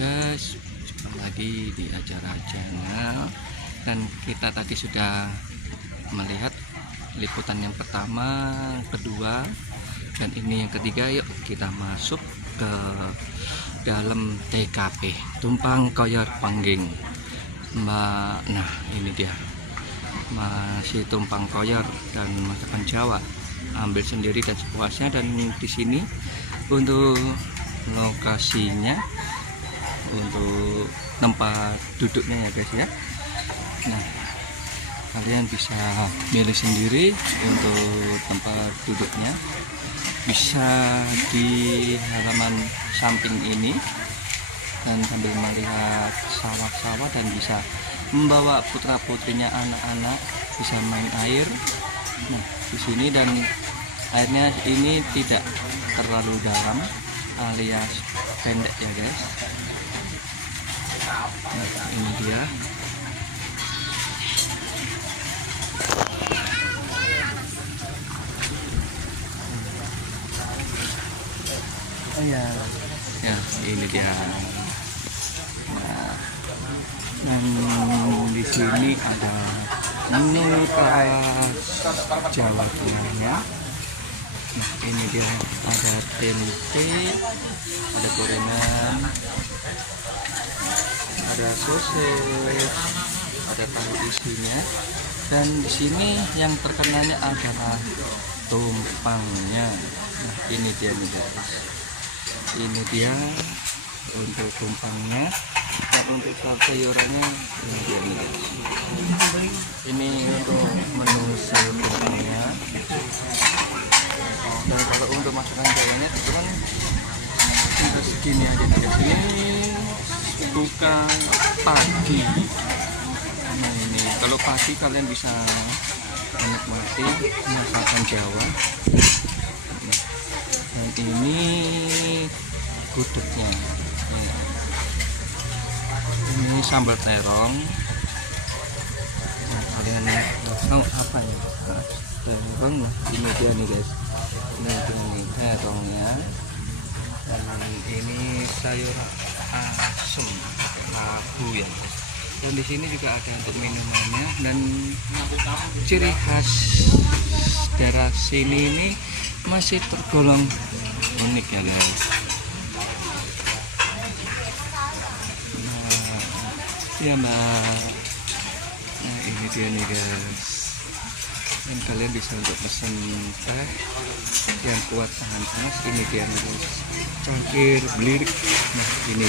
guys, jumpa lagi di acara channel. Dan kita tadi sudah melihat liputan yang pertama, kedua, dan ini yang ketiga. Yuk kita masuk ke dalam TKP Tumpang Koyor Pangging Mbak. Nah ini dia, masih tumpang koyor dan masakan Jawa, ambil sendiri dan sepuasnya. Dan di sini untuk lokasinya, untuk tempat duduknya ya guys ya. Nah kalian bisa milih sendiri untuk tempat duduknya, bisa di halaman samping ini dan sambil melihat sawah-sawah, dan bisa membawa putra putrinya, anak-anak bisa main air. Nah di sini, dan airnya ini tidak terlalu dalam alias pendek ya guys. Nah ini dia. Oh ya, ya ini dia. Nah, di sini ada menu khas Jawa Tengahnya. Nah ini dia, ada tempe, ada gorengan, ada sosis, ada tahu isinya. Dan di sini yang terkenalnya adalah tumpangnya. Nah ini dia nih guys, ini dia untuk tumpangnya. Dan untuk sayurannya ini dia nih guys. Ini untuk menu sayur tumpangnya. Dan kalau untuk masakan Jawanya itu kan tinggal segini aja nih guys. Ini buka pagi. Nah ini kalau pagi kalian bisa menikmati masakan Jawa. Dan ini gudegnya. Ini sambal terong. Nah kalian tahu apa ya terong? Ini dia nih guys. Ini terongnya. Dan ini sayur asem labu ya guys. Dan di sini juga ada untuk minumannya. Dan ciri khas daerah sini ini masih tergolong unik ya guys. Nah ya mbak, nah ini dia nih guys. Dan kalian bisa untuk pesen teh yang kuat tahan panas. Ini dia nih guys, cangkir belirik. Nah ini